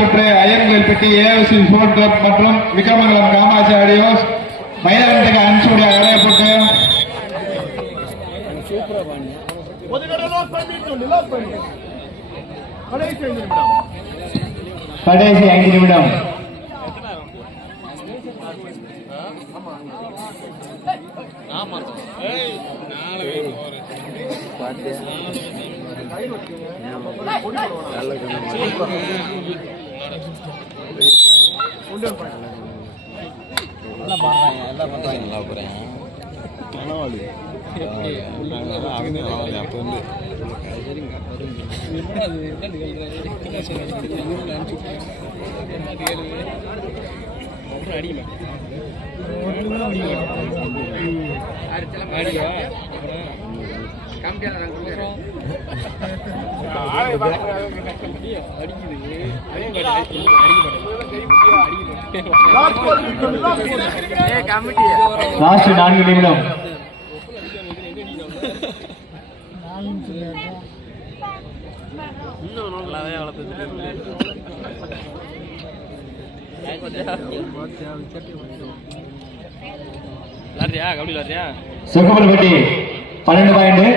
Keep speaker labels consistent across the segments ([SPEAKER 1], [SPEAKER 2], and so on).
[SPEAKER 1] சுற்று அய்யன்கோயில்பட்டி ASC sport club மற்றும் Vikramangalam Kamatchi audios மைதானத்துக்கு அனுப்பிச்சுடைய அடையப்பட்டு கடைசி ஐந்து நிமிடம். நல்ல நான்கு நிமிடம்
[SPEAKER 2] விளாட்றியா கபடி விளாட்றியா
[SPEAKER 1] சுகமல்பட்டி அடிக்கா பாயிண்ட் சிலுக்கார்பட்டி
[SPEAKER 2] உங்க தாத்தா பேர்
[SPEAKER 1] ரெண்டு பாயிண்ட்
[SPEAKER 2] ஏன்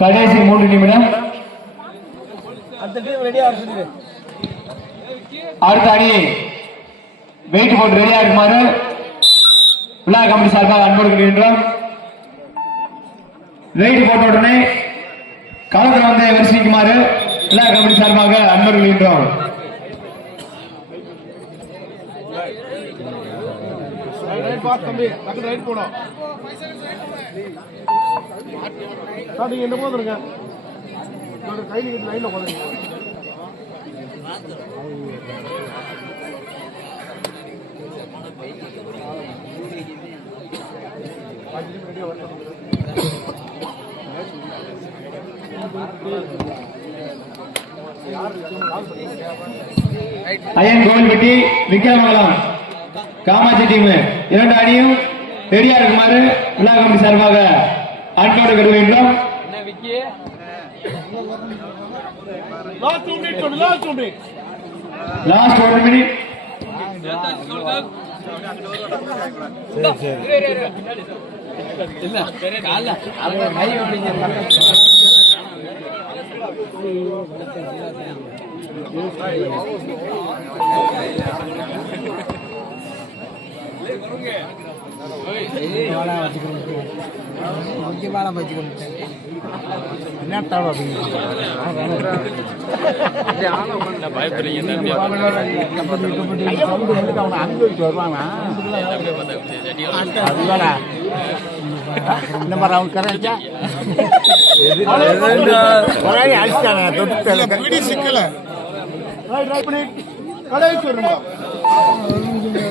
[SPEAKER 1] கடைசி மூன்று நிமிடம். அடுத்த அணி வெயிட் போட்டு ரெடியா இருக்குமாறு விழா கமிட்டி சார்பாக அன்போடு கொள்கின்றோம் வெயிட் போட்ட உடனே களத்தில் வந்து வரிசைக்குமாறு விழா கமிட்டி சார்பாக அன்போடு கொள்கின்றோம்
[SPEAKER 3] என்ன போதுங்க கையில் கிட்ட லைன்ல போதுங்க
[SPEAKER 1] ஐயன் கோவில்பட்டி விக்ரமங்கலம் காமாட்சி டீம். இரண்டு அணியும் ரெடியா இருக்குமாறு விழா கமிட்டி சார்பாக அன்போடு கருதுகின்றோம்
[SPEAKER 2] என்ன விக்கி?
[SPEAKER 3] லாஸ்ட் டூ மினிட் சொல்லு லாஸ்ட் டூ மினிட்
[SPEAKER 1] லாஸ்ட் ஒரு மினிட்
[SPEAKER 2] என்ன பயப்படுறீங்க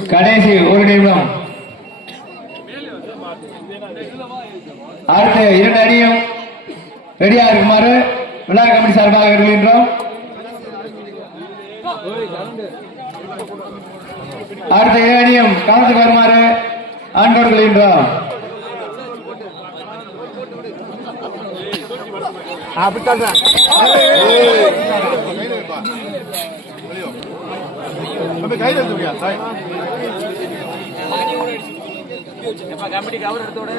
[SPEAKER 1] கடைசி ஒரு நிமிடம். அடுத்த இரண்டு அணியும் ரெடியா இருக்குமாறு விழா கமிட்டி சார்பாக கருதுகின்றோம் அடுத்த இரு அணியும் களத்துக்கு வருமாறு அன்போடு கொள்கின்றோம்.
[SPEAKER 3] நம்ம கையில் எடுத்துக்கியா சாய்
[SPEAKER 2] கபடி கவர் எடுத்தோட